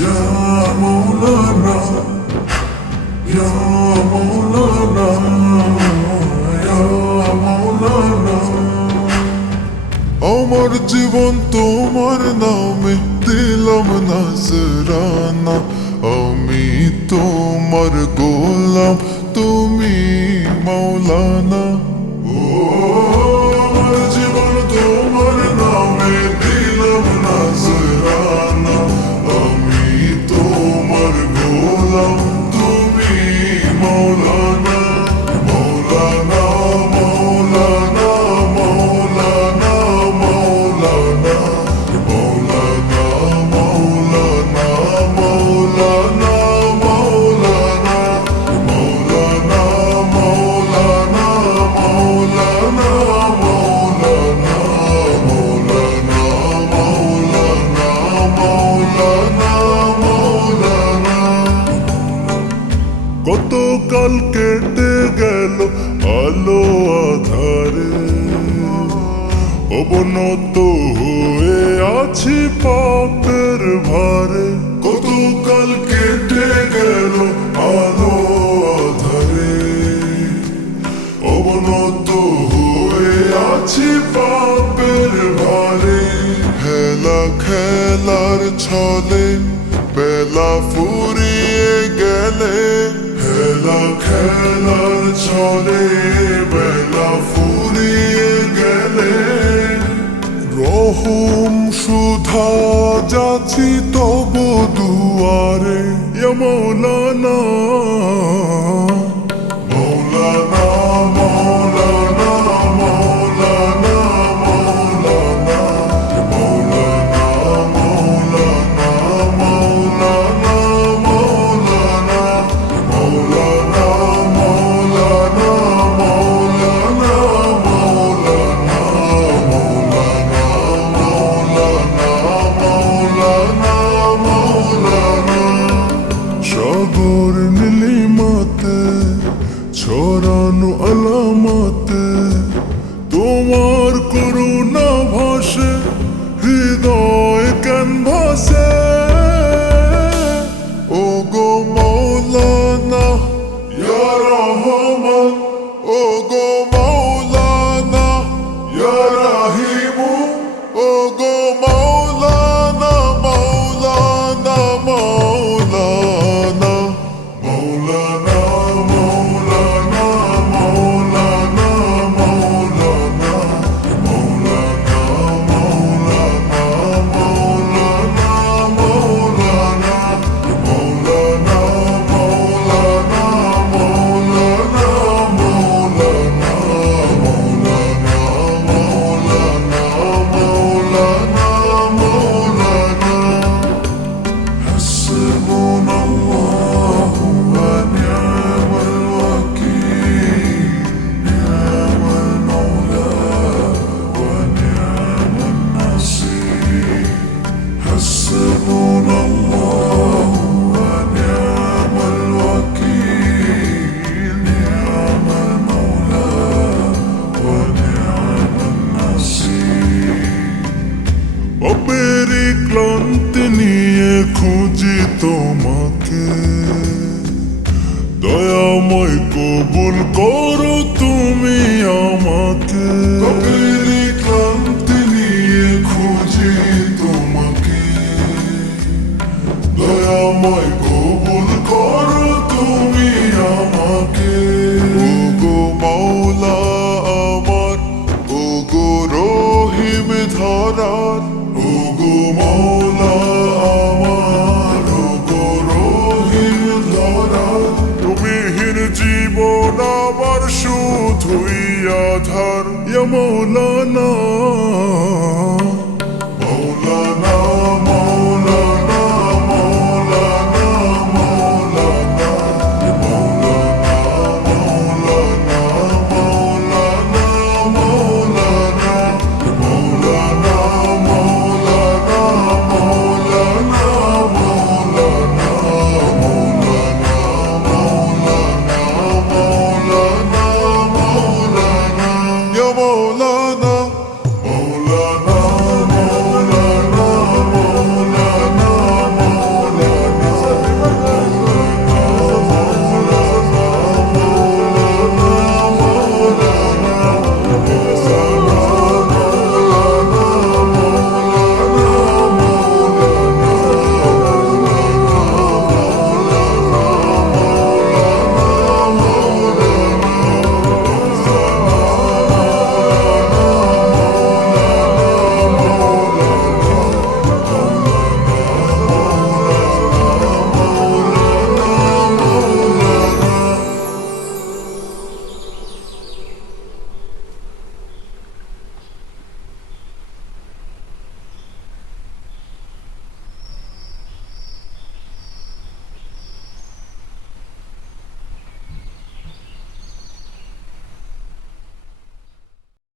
يا مولانا يا مولانا يا مولانا আমার জীবন তোমার নামে দিলাম নাজরানা আমি তোমার গোলাম তুমি মাওলানা ও আমার জীবন তোমার নামে দিলাম নাজরানা আমি তোমার গোলাম তুমি মাওলানা মাওলানা মাওলানা মাওলানা মাওলানা মাওলানা মাওলানা মাওলানা মাওলানা মাওলানা মাওলানা মাওলানা মাওলানা মাওলানা মাওলানা কতকাল কেটে গেল আলো আধারে অবনত হয়ে আছি পাপের ভারে কতকাল কেটে গেল আলো আধারে অবনত হয়ে আছি পাপের ভারে হেলা খেলার ছলে বেলা ফুরিয়ে গেলে হেলা খেলার ছলে বেলা ফুরিয়ে গেলে রহম সুধা যাচ্ছি তব দুয়ারে ইয়া মৌলানা মৌলানা মৌলানা মৌলানা মৌলানা মৌলানা মৌলানা মৌলানা মৌলানা মৌলানা মৌলানা মৌলানা মৌলানা সাগর নীলিমাতে ছড়ানো আলামাতে তোমার করুণা ভাসে হৃদয় ক্যানভাসে ও গো মৌলানা ইয়া রহমান ও গো মৌলানা ইয়া রাহিমু ও গো মৌলানা মৌলানা মৌলানা মৌলানা মৌলানা মৌলানা মৌলানা মৌলানা মৌলানা মৌলানা মৌলানা মৌলানা মৌলানা মৌলানা মৌলানা মৌলানা حسبنا الله ونعم الوكيل نعم المولى ونعم النصير حسبنا الله ونعم الوكيل نعم المولى ونعم النصير অপেরি ক্লান্তি নিয়ে খুঁজি তোমাকে দয়াময় কবুল করো তুমি আমাকে অপেরি ক্লান্তি নিয়ে খুঁজি তোমাকে দয়াময়